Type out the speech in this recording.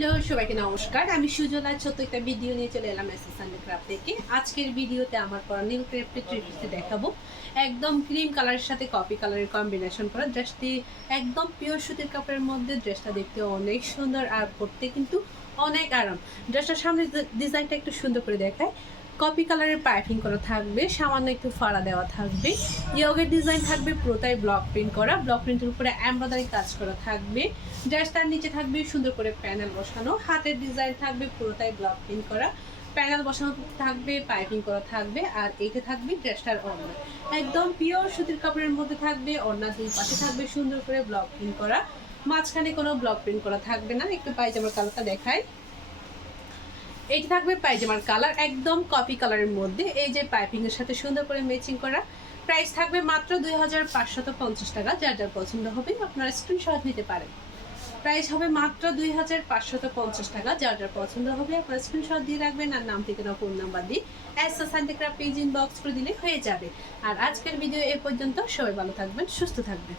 Hello, সবাইকে নমস্কার। আমি সুজলা, ছোট্ট একটা ভিডিও নিয়ে চলে এলাম এস সানডে ক্রাফট থেকে। আজকের ভিডিওতে আমার করা নীল ক্রেপটের ট্রিপসে দেখাবো। একদম ক্রিম কালারের সাথে কপি কালারের কম্বিনেশন করা ড্রেসটি একদম পিওর সুতির কাপড়ের মধ্যে ড্রেসটা দেখতে অনেক সুন্দর আর পরতে কিন্তু অনেক আরাম। ড্রেসটার সামনে ডিজাইনটা একটু সুন্দর করে দেখায় কপি কালারের পাইপিং করা থাকবে, সামান্য একটু ফাড়া দেওয়া থাকবে। ইয়গের ডিজাইন থাকবে, পুরোটাই ব্লক প্রিন্ট করা। ব্লক প্রিন্টের উপরে এমব্রয়ডারি কাজ করা থাকবে। ড্রেসটার নিচে থাকবে সুন্দর করে প্যানেল বসানো। হাতের ডিজাইন থাকবে, পুরোটাই ব্লক প্রিন্ট করা। প্যানেল বসানো থাকবে পাইপিং করা থাকবে, আর এইটা থাকবে ড্রেসটার অন্য একদম পিওর সুতির কাপড়ের মধ্যে থাকবে অন্যার দুই পাশে থাকবে, সুন্দর করে ব্লক প্রিন্ট করা। মাঝখানে কোনো ব্লক প্রিন্ট করা থাকবে না, একটু পায়জামার কালারটা দেখায় এইটা থাকবে পায়জামার কালার, একদম কপি কালারের মধ্যে। এই যে পাইপিং এর সাথে সুন্দর করে ম্যাচিং করা। প্রাইস থাকবে মাত্র দুই হাজার পাঁচশত পঞ্চাশ টাকা। যার যার পছন্দ হবে আপনারা স্ক্রিনশট নিতে পারেন। প্রাইস হবে মাত্র দুই হাজার পাঁচশত পঞ্চাশ টাকা। যার যার পছন্দ হবে আপনারা স্ক্রিনশট দিয়ে রাখবেন আর নাম, ঠিকানা ফোন নাম্বার দিয়ে অ্যাসা সান্টিক্রাফট পেজ ইনবক্স করে দিলে হয়ে যাবে। আর আজকের ভিডিও এ পর্যন্ত। সবাই ভালো থাকবেন, সুস্থ থাকবেন।